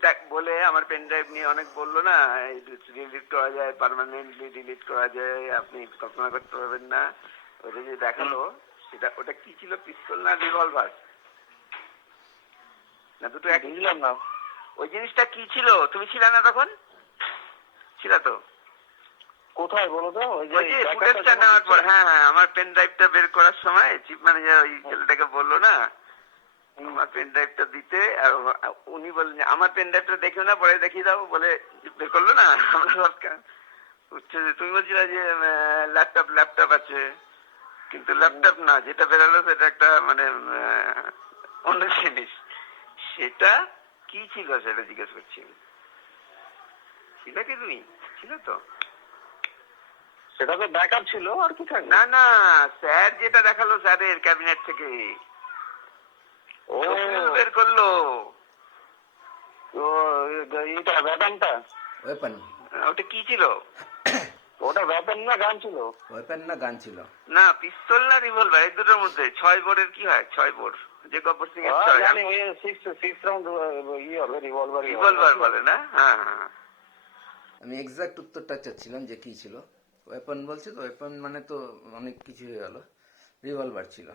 Drive বলে আমার pen drive নিয়ে অনেক বললো না, ডিলিট করা যায়, পার্মানেন্টলি ডিলিট করা যায়, আপনি কল্পনা করতে পারবেন না। ওটা যে দেখালো সেটা, ওটা কি ছিল, পিস্তল না রিভলভার না, দুটো একই ছিল না? ওই জিনিসটা কি ছিল? তুমি ছিল না তখন? ছিল তো? কোথায় বলো তো? ওই যে ফুটেজটা নেওয়ার পর, হ্যাঁ হ্যাঁ, আমার পেন ড্রাইভটা বের করার সময় চিফ ম্যানেজার ওই ছেলেটাকে বললো না আমার পেন ড্রাইভটা দিতে, আর উনি বললেন আমার পেন ড্রাইভটা দেখেও না, পরে দেখিয়ে দাও বলে বের করলো না। আমরা বুঝছো যে তুমি বলছিলে যে ল্যাপটপ আছে, কিন্তু ল্যাপটপ না, যেটা বেরালো সেটা একটা মানে অন্য জিনিস। সেটা কি ছিল সেটা জিজ্ঞেস করছি। ছিল কি তুমি? ছিল তো? সেটা তো ব্যাকআপ ছিল, আর কি থাকবে? না না, স্যার যেটা দেখালো স্যারের ক্যাবিনেট থেকে, ও বের করলো। তো এইটা ওয়েপনটা, ওয়েপন, ওটা কি ছিল? ওটা ওয়েপন না গান ছিল? ওয়েপন না গান ছিল? না, পিস্তল না রিভলভার, এই দুটোর মধ্যে 6 বোরের কি হয়? 6 বোর, যে গব্বর সিং এর 6 জানি, ওই 6 রাউন্ড ইয়ে হবে, রিভলভার। রিভলভার বলে না? হ্যাঁ হ্যাঁ। আমি এক্সাক্ট উত্তরটা চাচ্ছিলাম যে কি ছিল। ওয়েপন বলছে তো, ওয়েপন মানে তো অনেক কিছু হয়ে গেল, রিভলভার ছিল।